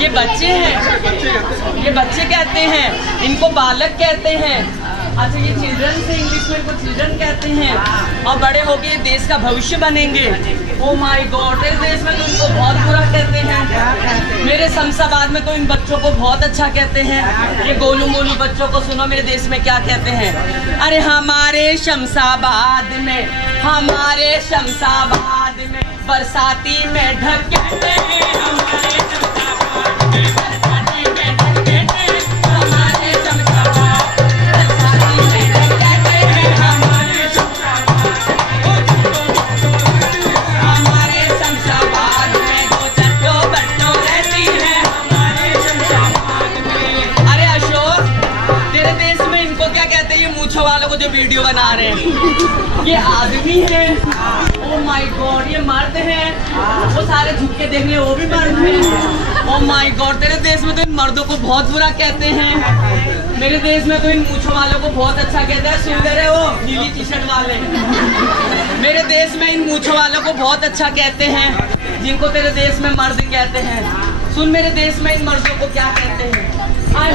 ये बच्चे हैं, ये बच्चे कहते हैं, इनको बालक कहते हैं। अच्छा, ये चिल्ड्रन से इंग्लिश में इनको चिल्ड्रन कहते हैं। और बड़े होके ये देश का भविष्य बनेंगे। ओ माय गॉड, इस देश में तो इनको बहुत बुरा कहते हैं। मेरे शमशाबाद में तो इन बच्चों को बहुत अच्छा कहते हैं। ये गोलू मोलू बच्चों को सुनो, मेरे देश में क्या कहते हैं। अरे हमारे शमशाबाद में, हमारे शमशाबाद में बरसाती में ढक कहते हैं। हमारे शमशाबाद में बरसाती में ढक कहते हैं। हमारे शमशाबाद बरसाती में ढक कहते हैं। हमारे शमशाबाद, हमारे शमशाबाद में दो चट्टो बट्टो रहती है। हमारे शमशाबाद में। अरे अशोक, तेरे देश में इनको क्या कहते हैं, ये मूंछों वालों को जो वीडियो बना रहे हैं? ये आदमी है। ओ माय गॉड, ये मर्द हैं। वो सारे झुक के देख रहे, वो भी मर्द हैं। ओ माय गॉड, तेरे देश में तो इन मर्दों को बहुत बुरा कहते हैं। मेरे देश में तो इन मूंछों वालों को बहुत अच्छा कहते हैं। सुन ले रहे हो, नीली टी शर्ट वाले। मेरे देश में इन मूंछों वालों को बहुत अच्छा कहते हैं, जिनको तेरे देश में मर्द कहते हैं। सुन, मेरे देश में इन मर्दों को क्या कहते हैं।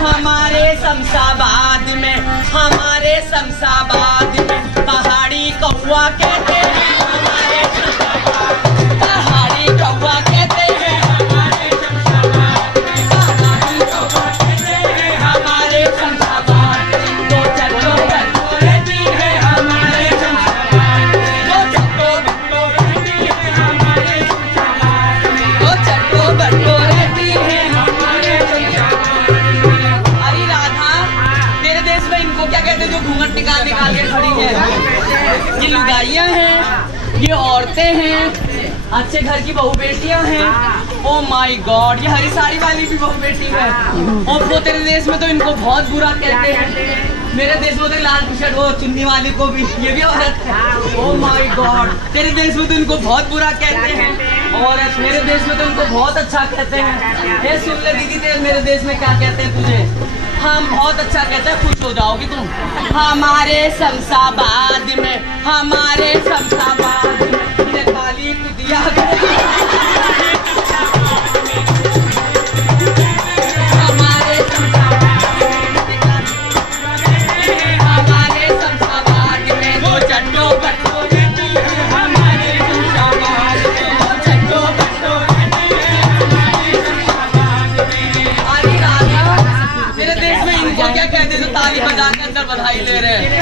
हमारे शमशाबाद में, हमारे शमशाबाद में पहाड़ी कौवा कहते हैं। हमारे शमशाबाद में पहाड़ी कौवा कहते हैं। हमारे शमशाबाद में पहाड़ी कौवा कहते हैं। हमारे शमशाबाद में दो चट्टो बट्टो रहती है। हमारे शमशाबाद में दो चट्टो बट्टो रहती है। हमारे शमशाबाद में दो चट्टो बट्टो रहती है। हमारे शमशाबाद में। अरे राधा, तेरे देश में इनको क्या कहते हैं, जो घूंघट निकाल निकाल के खड़ी है? ये लुगाइयाँ हैं, ये औरतें हैं, अच्छे घर की बहू बेटियां हैं। ओ माय गॉड, ये हरी साड़ी वाली भी बहू बेटी है। और वो तेरे देश में तो इनको बहुत बुरा कहते हैं। मेरे देश में तो लाल टी शर्ट वो चुन्नी वाली को भी, ये भी औरत है। ओ माय गॉड, तेरे देश में तो इनको बहुत बुरा कहते हैं। और मेरे देश में तो इनको बहुत अच्छा कहते हैं। ये सुन ले दीदी, तेरे मेरे देश में क्या कहते हैं तुझे? हम बहुत अच्छा कहते हैं, खुश हो जाओगी तुम। हमारे शमशाबाद में, हमारे शमशाबाद में काली कुतिया हमारे शमशाबाद में दो चट्टो बट्टो रहती है। हमारे शमशाबाद में दो चट्टो बट्टो रहती है। हमारे शमशाबाद में। अरे राधा, तेरे देश में इनको क्या कहते हैं, तो ताली बजा के अंदर बधाई ले रहे हैं।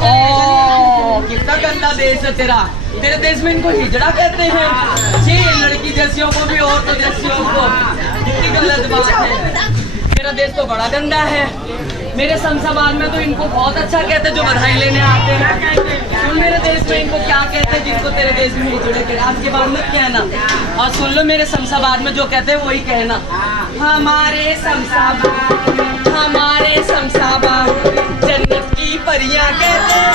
ओ, कितना गंदा देश है तेरा। तेरे देश में इनको हिजड़ा कहते हैं। जी, लड़की जैसियों को भी और तो जैसियों को, कितनी गलत बात है। मेरा देश तो बड़ा गंदा है। मेरे शमशाबाद में तो इनको बहुत अच्छा कहते हैं, जो बधाई लेने आते हैं। सुन, मेरे देश में इनको क्या कहते हैं, जिनको तेरे देश में हिजड़े के आज के बाद मत कहना। और सुन लो, मेरे शमशाबाद में जो कहते हैं वही कहना। हमारे शमशाबाद, हमारे शमशाबाद जन्नत की परियां कहते हैं।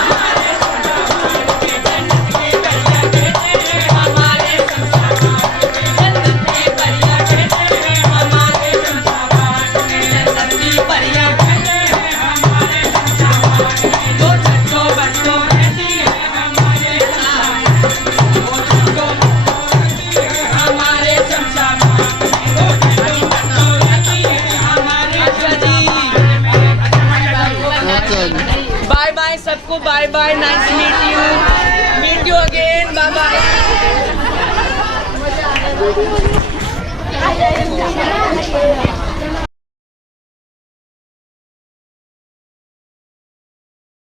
हमारे शमशाबाद में जन्नत की परियां कहते हैं। हमारे शमशाबाद में जन्नत की परियां कहते हैं। हमारे शमशाबाद में जन्नत की परियां कहते हैं। हमारे शमशाबाद में दो चट्टो बट्टो रहती है। हमारे दो चट्टो बट्टो रहती है। हमारे शमशाबाद में दो चट्टो बट्टो रहती है। हमारे बाय बाय सबको, bye bye, nice meet you again, bye bye.